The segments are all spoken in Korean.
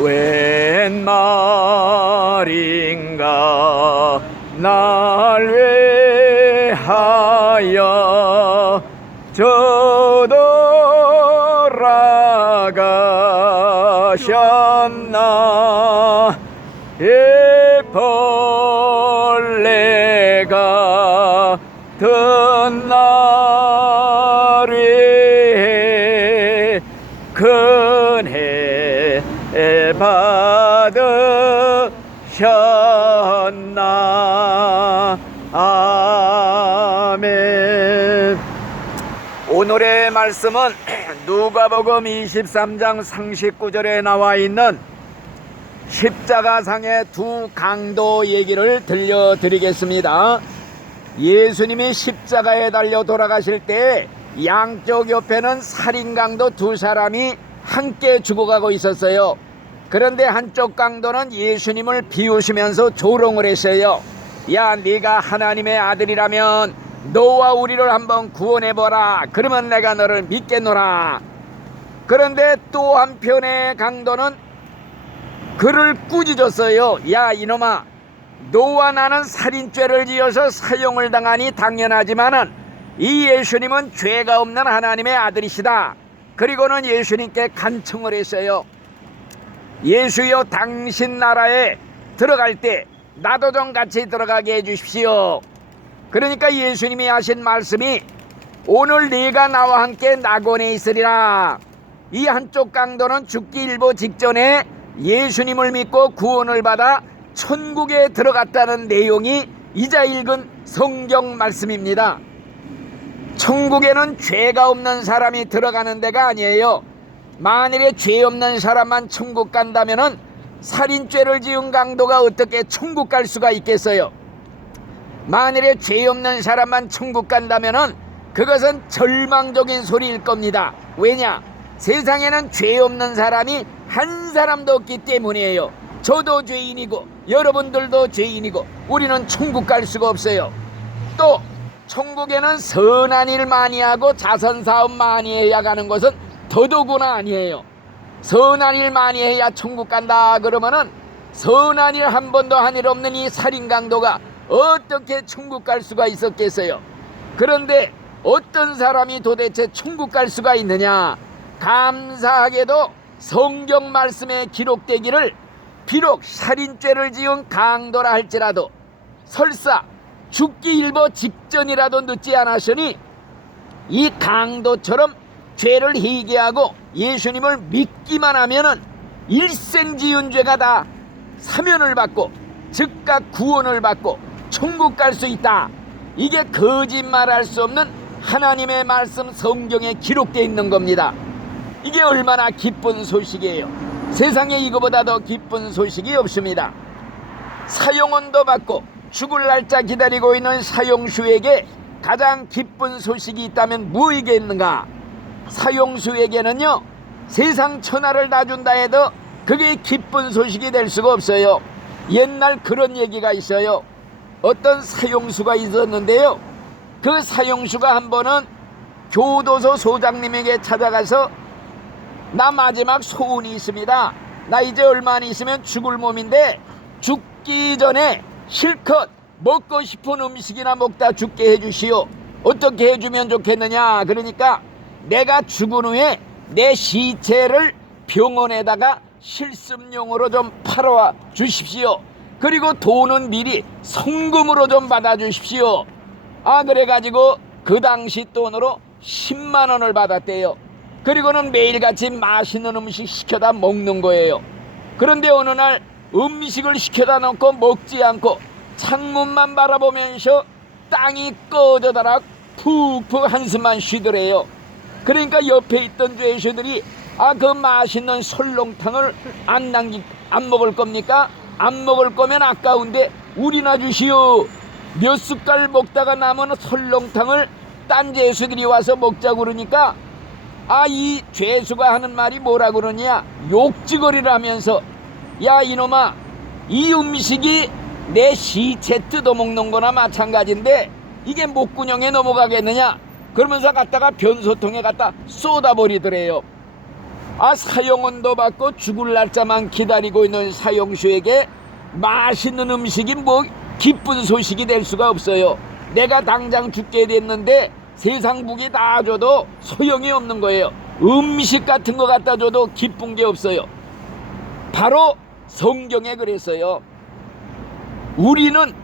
웬 말인가 날 위하여 저돌아가셨나. 이 벌레가 든 날 위해 큰해 받으셨나. 아멘. 오늘의 말씀은 누가복음 23장 39절에 나와 있는 십자가상의 두 강도 얘기를 들려드리겠습니다. 예수님이 십자가에 달려 돌아가실 때 양쪽 옆에는 살인강도 두 사람이 함께 죽어가고 있었어요. 그런데 한쪽 강도는 예수님을 비웃으면서 조롱을 했어요. 야, 네가 하나님의 아들이라면 너와 우리를 한번 구원해보라. 그러면 내가 너를 믿겠노라. 그런데 또 한편의 강도는 그를 꾸짖었어요. 야, 이놈아, 너와 나는 살인죄를 지어서 사형을 당하니 당연하지만은 이 예수님은 죄가 없는 하나님의 아들이시다. 그리고는 예수님께 간청을 했어요. 예수여, 당신 나라에 들어갈 때 나도 좀 같이 들어가게 해주십시오. 그러니까 예수님이 하신 말씀이 오늘 네가 나와 함께 낙원에 있으리라. 이 한쪽 강도는 죽기 일보 직전에 예수님을 믿고 구원을 받아 천국에 들어갔다는 내용이 이자 읽은 성경 말씀입니다. 천국에는 죄가 없는 사람이 들어가는 데가 아니에요. 만일에 죄 없는 사람만 천국 간다면은 살인죄를 지은 강도가 어떻게 천국 갈 수가 있겠어요? 만일에 죄 없는 사람만 천국 간다면은 그것은 절망적인 소리일 겁니다. 왜냐? 세상에는 죄 없는 사람이 한 사람도 없기 때문이에요. 저도 죄인이고 여러분들도 죄인이고 우리는 천국 갈 수가 없어요. 또 천국에는 선한 일 많이 하고 자선사업 많이 해야 가는 것은 더더구나 아니에요. 선한 일 많이 해야 천국 간다 그러면은 선한 일 한 번도 한 일 없는 이 살인강도가 어떻게 천국 갈 수가 있었겠어요? 그런데 어떤 사람이 도대체 천국 갈 수가 있느냐? 감사하게도 성경 말씀에 기록되기를 비록 살인죄를 지은 강도라 할지라도 설사 죽기 일보 직전이라도 늦지 않았으니 이 강도처럼 죄를 회개하고 예수님을 믿기만 하면은 일생 지은 죄가 다 사면을 받고 즉각 구원을 받고 천국 갈 수 있다. 이게 거짓말할 수 없는 하나님의 말씀 성경에 기록되어 있는 겁니다. 이게 얼마나 기쁜 소식이에요. 세상에 이거보다 더 기쁜 소식이 없습니다. 사형원도 받고 죽을 날짜 기다리고 있는 사형수에게 가장 기쁜 소식이 있다면 무엇이겠는가? 사형수에게는요, 세상 천하를 다 준다 해도 그게 기쁜 소식이 될 수가 없어요. 옛날 그런 얘기가 있어요. 어떤 사형수가 있었는데요, 그 사형수가 한 번은 교도소 소장님에게 찾아가서 나 마지막 소원이 있습니다. 나 이제 얼마 안 있으면 죽을 몸인데 죽기 전에 실컷 먹고 싶은 음식이나 먹다 죽게 해주시오. 어떻게 해주면 좋겠느냐? 그러니까 내가 죽은 후에 내 시체를 병원에다가 실습용으로 좀 팔아 주십시오. 그리고 돈은 미리 성금으로 좀 받아 주십시오. 그래가지고 그 당시 돈으로 10만 원을 받았대요. 그리고는 매일같이 맛있는 음식 시켜다 먹는 거예요. 그런데 어느 날 음식을 시켜다 놓고 먹지 않고 창문만 바라보면서 땅이 꺼져다락 푹푹 한숨만 쉬더래요. 그러니까 옆에 있던 죄수들이 그 맛있는 설렁탕을 안 먹을 겁니까? 안 먹을 거면 아까운데 우리나 주시오. 몇 숟갈 먹다가 남은 설렁탕을 딴 죄수들이 와서 먹자고 그러니까 이 죄수가 하는 말이 뭐라 그러냐? 욕지거리라면서 야, 이놈아, 이 음식이 내 시체 뜯어먹는 거나 마찬가지인데 이게 목구멍에 넘어가겠느냐? 그러면서 갖다가 변소통에 갖다 쏟아버리더래요. 사형원도 받고 죽을 날짜만 기다리고 있는 사형수에게 맛있는 음식이 뭐 기쁜 소식이 될 수가 없어요. 내가 당장 죽게 됐는데 세상 무기 다 줘도 소용이 없는 거예요. 음식 같은 거 갖다 줘도 기쁜 게 없어요. 바로 성경에 그랬어요. 우리는,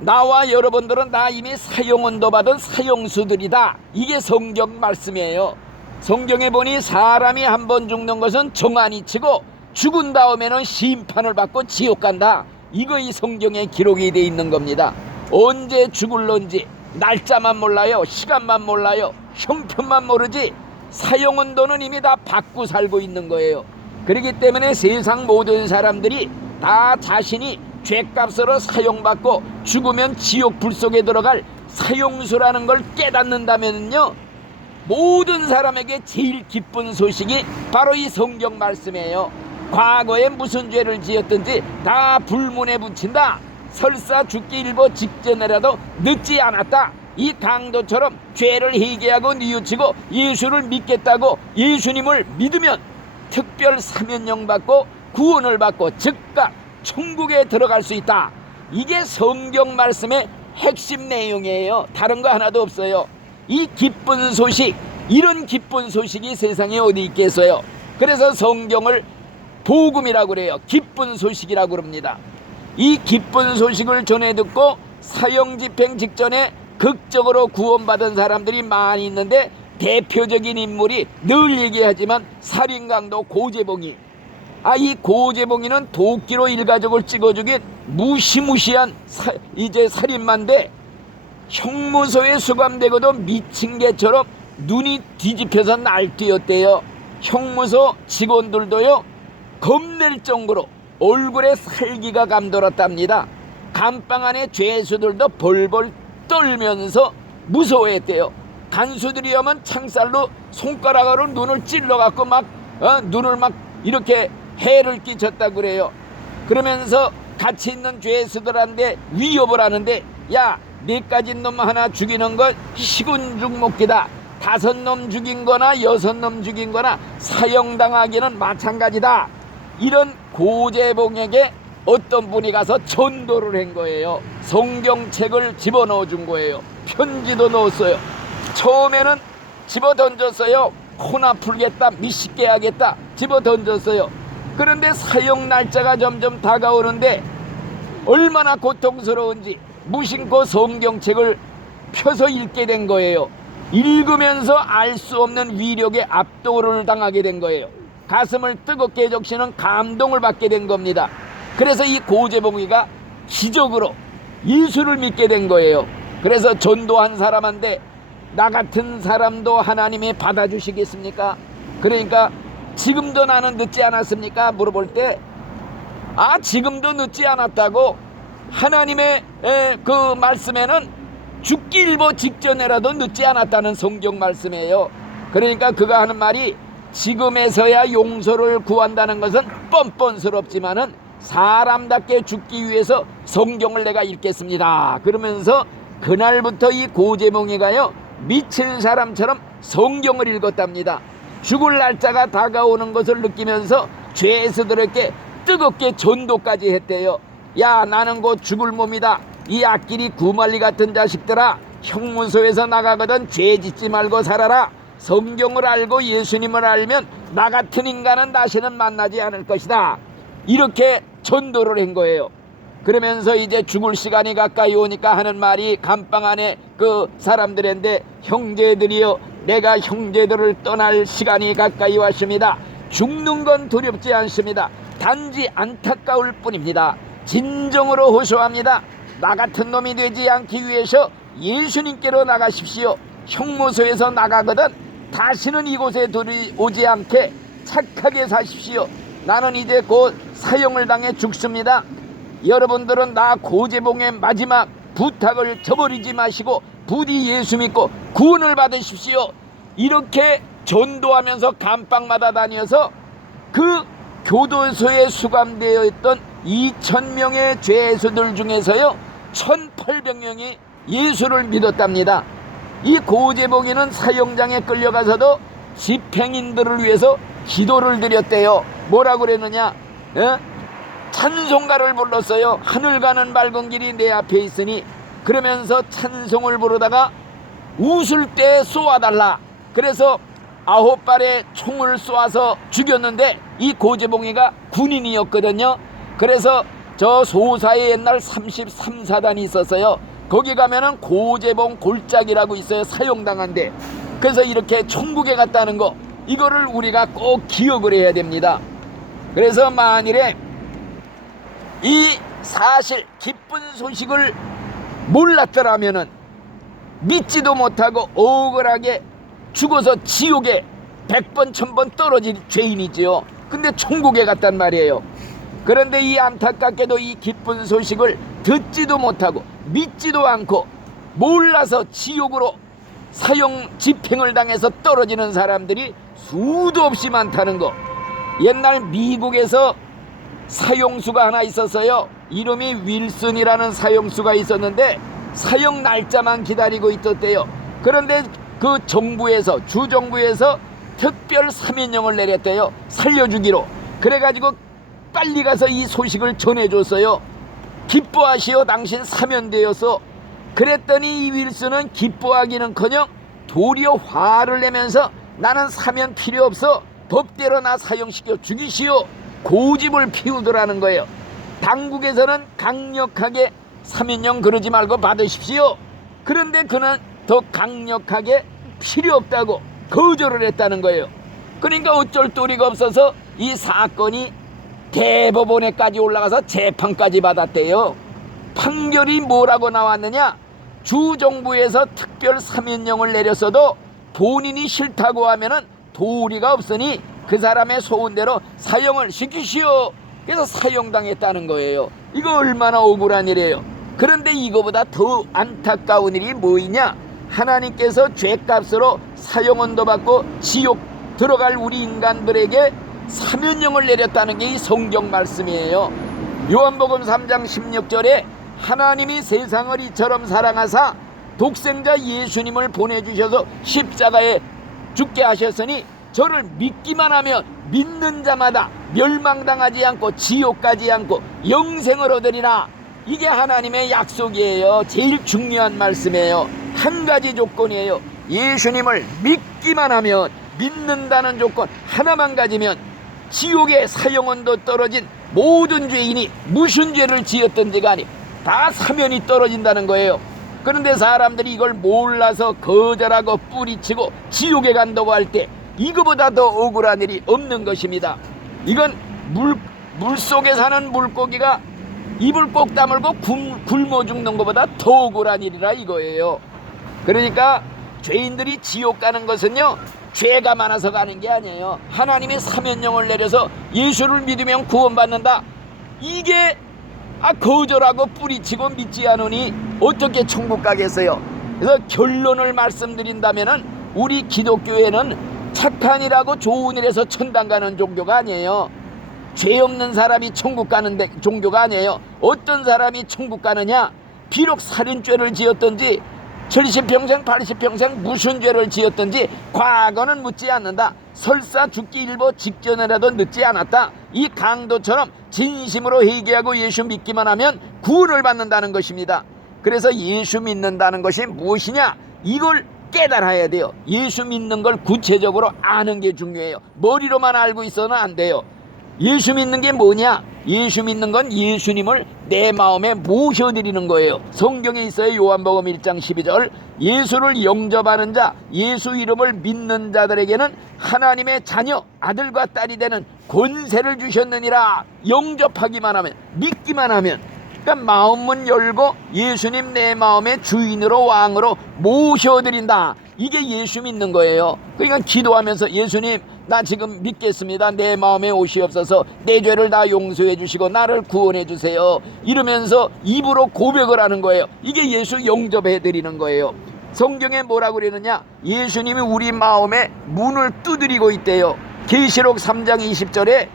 나와 여러분들은 다 이미 사형원도 받은 사형수들이다. 이게 성경 말씀이에요. 성경에 보니 사람이 한 번 죽는 것은 정한이 치고 죽은 다음에는 심판을 받고 지옥 간다. 이거 이 성경에 기록이 돼 있는 겁니다. 언제 죽을런지 날짜만 몰라요. 시간만 몰라요. 형편만 모르지 사형원도는 이미 다 받고 살고 있는 거예요. 그렇기 때문에 세상 모든 사람들이 다 자신이 죄값으로 사형받고 죽으면 지옥 불 속에 들어갈 사형수라는 걸 깨닫는다면요, 모든 사람에게 제일 기쁜 소식이 바로 이 성경 말씀이에요. 과거에 무슨 죄를 지었든지 다 불문에 붙인다. 설사 죽기 일보 직전이라도 늦지 않았다. 이 강도처럼 죄를 회개하고 뉘우치고 예수를 믿겠다고 예수님을 믿으면 특별 사면령 받고 구원을 받고 즉각 천국에 들어갈 수 있다. 이게 성경 말씀의 핵심 내용이에요. 다른 거 하나도 없어요. 이 기쁜 소식, 이런 기쁜 소식이 세상에 어디 있겠어요. 그래서 성경을 복음이라고 그래요. 기쁜 소식이라고 그럽니다. 이 기쁜 소식을 전해 듣고 사형 집행 직전에 극적으로 구원받은 사람들이 많이 있는데, 대표적인 인물이 늘 얘기하지만 살인강도 고재봉이. 이 고재봉이는 도끼로 일가족을 찍어 죽인 무시무시한 이제 살인마인데, 형무소에 수감되고도 미친 개처럼 눈이 뒤집혀서 날뛰었대요. 형무소 직원들도요, 겁낼 정도로 얼굴에 살기가 감돌았답니다. 감방 안에 죄수들도 벌벌 떨면서 무서워했대요. 간수들이 오면 창살로 손가락으로 눈을 찔러갖고 눈을 막 이렇게 해를 끼쳤다고 그래요. 그러면서 같이 있는 죄수들한테 위협을 하는데, 야, 네까지 놈 하나 죽이는 건 시군죽목기다. 5놈 죽인 거나 6놈 죽인 거나 사형당하기는 마찬가지다. 이런 고재봉에게 어떤 분이 가서 전도를 한 거예요. 성경책을 집어넣어 준 거예요. 편지도 넣었어요. 처음에는 집어 던졌어요. 코나 풀겠다, 미식게 하겠다, 집어 던졌어요. 그런데 사형 날짜가 점점 다가오는데 얼마나 고통스러운지 무심코 성경책을 펴서 읽게 된 거예요. 읽으면서 알 수 없는 위력에 압도를 당하게 된 거예요. 가슴을 뜨겁게 적시는 감동을 받게 된 겁니다. 그래서 이 고재봉이가 기적으로 예수를 믿게 된 거예요. 그래서 전도한 사람한테 나 같은 사람도 하나님이 받아주시겠습니까? 그러니까 지금도 나는 늦지 않았습니까? 물어볼 때 지금도 늦지 않았다고. 하나님의 그 말씀에는 죽기 일보 직전에라도 늦지 않았다는 성경 말씀이에요. 그러니까 그가 하는 말이, 지금에서야 용서를 구한다는 것은 뻔뻔스럽지만은 사람답게 죽기 위해서 성경을 내가 읽겠습니다. 그러면서 그날부터 이 고재몽이가요, 미친 사람처럼 성경을 읽었답니다. 죽을 날짜가 다가오는 것을 느끼면서 죄수들에게 뜨겁게 전도까지 했대요. 야, 나는 곧 죽을 몸이다. 이 앞길이 구말리 같은 자식들아, 형무소에서 나가거든 죄 짓지 말고 살아라. 성경을 알고 예수님을 알면 나 같은 인간은 다시는 만나지 않을 것이다. 이렇게 전도를 한 거예요. 그러면서 이제 죽을 시간이 가까이 오니까 하는 말이, 감방 안에 그 사람들인데, 형제들이여, 내가 형제들을 떠날 시간이 가까이 왔습니다. 죽는 건 두렵지 않습니다. 단지 안타까울 뿐입니다. 진정으로 호소합니다. 나 같은 놈이 되지 않기 위해서 예수님께로 나가십시오. 형무소에서 나가거든 다시는 이곳에 오지 않게 착하게 사십시오. 나는 이제 곧 사형을 당해 죽습니다. 여러분들은 나 고재봉의 마지막 부탁을 저버리지 마시고 부디 예수 믿고 구원을 받으십시오. 이렇게 전도하면서 감방마다 다녀서 그 교도소에 수감되어 있던 2,000명의 죄수들 중에서요 1,800명이 예수를 믿었답니다. 이 고재봉이는 사형장에 끌려가서도 집행인들을 위해서 기도를 드렸대요. 뭐라고 그랬느냐? 찬송가를 불렀어요. 하늘 가는 맑은 길이 내 앞에 있으니, 그러면서 찬송을 부르다가 웃을 때 쏘아달라. 그래서 9발의 총을 쏘아서 죽였는데, 이 고재봉이가 군인이었거든요. 그래서 저 소사에 옛날 33사단이 있었어요. 거기 가면은 고재봉 골짜기라고 있어요. 사형당한 데. 그래서 이렇게 천국에 갔다는 거, 이거를 우리가 꼭 기억을 해야 됩니다. 그래서 만일에 이 사실 기쁜 소식을 몰랐더라면은 믿지도 못하고 억울하게 죽어서 지옥에 100번 1000번 떨어질 죄인이지요. 근데 천국에 갔단 말이에요. 그런데 이 안타깝게도 이 기쁜 소식을 듣지도 못하고 믿지도 않고 몰라서 지옥으로 사형 집행을 당해서 떨어지는 사람들이 수도 없이 많다는 거. 옛날 미국에서 사형수가 하나 있었어요. 이름이 윌슨이라는 사형수가 있었는데 사형 날짜만 기다리고 있었대요. 그런데 그 정부에서, 주정부에서 특별 사면령을 내렸대요. 살려주기로. 그래가지고 빨리 가서 이 소식을 전해줬어요. 기뻐하시오, 당신 사면되어서. 그랬더니 이 윌슨은 기뻐하기는커녕 도리어 화를 내면서 나는 사면 필요 없어, 법대로 나 사형시켜 죽이시오, 고집을 피우더라는 거예요. 당국에서는 강력하게 사면령 그러지 말고 받으십시오. 그런데 그는 더 강력하게 필요 없다고 거절을 했다는 거예요. 그러니까 어쩔 도리가 없어서 이 사건이 대법원에까지 올라가서 재판까지 받았대요. 판결이 뭐라고 나왔느냐? 주정부에서 특별 사면령을 내렸어도 본인이 싫다고 하면은 도리가 없으니 그 사람의 소원대로 사형을 시키시오. 그래서 사형당했다는 거예요. 이거 얼마나 억울한 일이에요. 그런데 이거보다 더 안타까운 일이 뭐이냐? 하나님께서 죄값으로 사형원도 받고 지옥 들어갈 우리 인간들에게 사면령을 내렸다는 게 이 성경 말씀이에요. 요한복음 3장 16절에 하나님이 세상을 이처럼 사랑하사 독생자 예수님을 보내주셔서 십자가에 죽게 하셨으니 저를 믿기만 하면 믿는 자마다 멸망당하지 않고 지옥 가지 않고 영생을 얻으리라. 이게 하나님의 약속이에요. 제일 중요한 말씀이에요. 한 가지 조건이에요. 예수님을 믿기만 하면, 믿는다는 조건 하나만 가지면 지옥의 사형원도 떨어진 모든 죄인이 무슨 죄를 지었든지 간에 다 사면이 떨어진다는 거예요. 그런데 사람들이 이걸 몰라서 거절하고 뿌리치고 지옥에 간다고 할 때 이거보다 더 억울한 일이 없는 것입니다. 이건 물속에 사는 물고기가 입을 꼭 다물고 굶어 죽는 것보다 더 억울한 일이라 이거예요. 그러니까 죄인들이 지옥 가는 것은요, 죄가 많아서 가는 게 아니에요. 하나님의 사면령을 내려서 예수를 믿으면 구원받는다. 이게 거절하고 뿌리치고 믿지 않으니 어떻게 천국 가겠어요? 그래서 결론을 말씀드린다면은 우리 기독교회는 착한 일하고 좋은 일에서 천당 가는 종교가 아니에요. 죄 없는 사람이 천국 가는 종교가 아니에요. 어떤 사람이 천국 가느냐? 비록 살인죄를 지었든지 70평생 80평생 무슨 죄를 지었든지 과거는 묻지 않는다. 설사 죽기 일보 직전이라도 늦지 않았다. 이 강도처럼 진심으로 회개하고 예수 믿기만 하면 구원을 받는다는 것입니다. 그래서 예수 믿는다는 것이 무엇이냐? 이걸 깨달아야 돼요. 예수 믿는 걸 구체적으로 아는 게 중요해요. 머리로만 알고 있어는 안 돼요. 예수 믿는 게 뭐냐? 예수 믿는 건 예수님을 내 마음에 모셔드리는 거예요. 성경에 있어요. 요한복음 1장 12절 예수를 영접하는 자, 예수 이름을 믿는 자들에게는 하나님의 자녀, 아들과 딸이 되는 권세를 주셨느니라. 영접하기만 하면, 믿기만 하면, 그러니까 마음문 열고 예수님 내 마음의 주인으로 왕으로 모셔드린다. 이게 예수 믿는 거예요. 그러니까 기도하면서 예수님 나 지금 믿겠습니다. 내 마음에 오시옵소서. 내 죄를 다 용서해 주시고 나를 구원해 주세요. 이러면서 입으로 고백을 하는 거예요. 이게 예수 영접해 드리는 거예요. 성경에 뭐라고 그러느냐? 예수님이 우리 마음에 문을 두드리고 있대요. 계시록 3장 20절에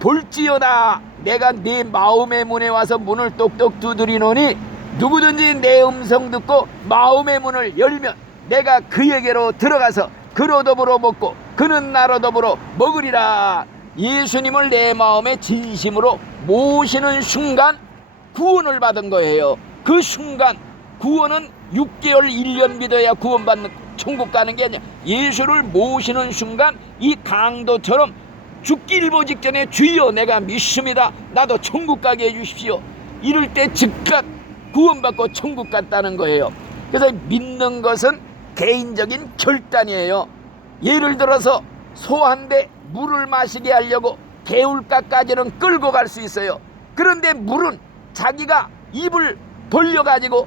볼지어다 내가 네 마음의 문에 와서 문을 똑똑 두드리노니 누구든지 내 음성 듣고 마음의 문을 열면 내가 그에게로 들어가서 그로 더불어 먹고 그는 나로 더불어 먹으리라. 예수님을 내 마음에 진심으로 모시는 순간 구원을 받은 거예요. 그 순간 구원은 6개월 1년 믿어야 구원받는 천국 가는 게 아니야. 예수를 모시는 순간 이 강도처럼 죽기 일보 직전에 주여 내가 믿습니다, 나도 천국 가게 해주십시오, 이럴 때 즉각 구원받고 천국 갔다는 거예요. 그래서 믿는 것은 개인적인 결단이에요. 예를 들어서 소한테 물을 마시게 하려고 개울가까지는 끌고 갈 수 있어요. 그런데 물은 자기가 입을 벌려가지고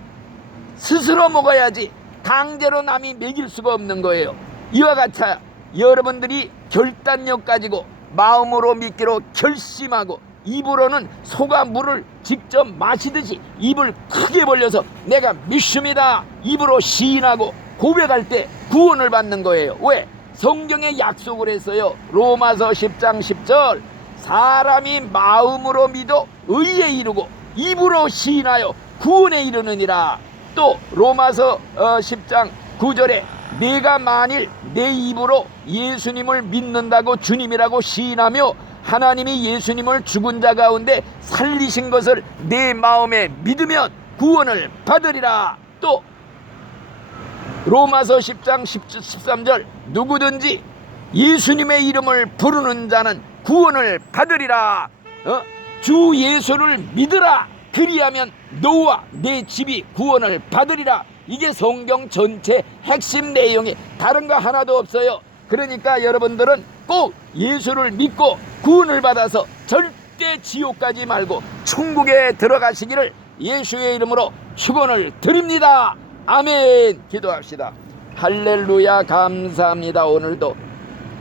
스스로 먹어야지 강제로 남이 먹일 수가 없는 거예요. 이와 같이 여러분들이 결단력 가지고 마음으로 믿기로 결심하고 입으로는 소가 물을 직접 마시듯이 입을 크게 벌려서 내가 믿습니다 입으로 시인하고 고백할 때 구원을 받는 거예요. 왜? 성경에 약속을 했어요. 로마서 10장 10절 사람이 마음으로 믿어 의에 이르고 입으로 시인하여 구원에 이르느니라. 또 로마서 10장 9절에 내가 만일 내 입으로 예수님을 믿는다고 주님이라고 시인하며 하나님이 예수님을 죽은 자 가운데 살리신 것을 내 마음에 믿으면 구원을 받으리라. 또 로마서 10장 13절 누구든지 예수님의 이름을 부르는 자는 구원을 받으리라. 주 예수를 믿으라. 그리하면 너와 내 집이 구원을 받으리라. 이게 성경 전체 핵심 내용이 다른 거 하나도 없어요. 그러니까 여러분들은 꼭 예수를 믿고 구원을 받아서 절대 지옥 가지 말고 천국에 들어가시기를 예수의 이름으로 축원을 드립니다. 아멘. 기도합시다. 할렐루야. 감사합니다. 오늘도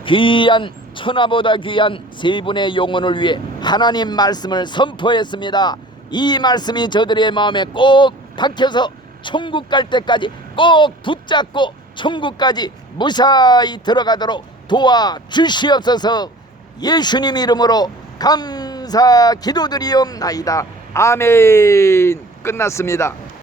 귀한 천하보다 귀한 세 분의 영혼을 위해 하나님 말씀을 선포했습니다. 이 말씀이 저들의 마음에 꼭 박혀서 천국 갈 때까지 꼭 붙잡고 천국까지 무사히 들어가도록 도와주시옵소서. 예수님 이름으로 감사 기도드리옵나이다. 아멘. 끝났습니다.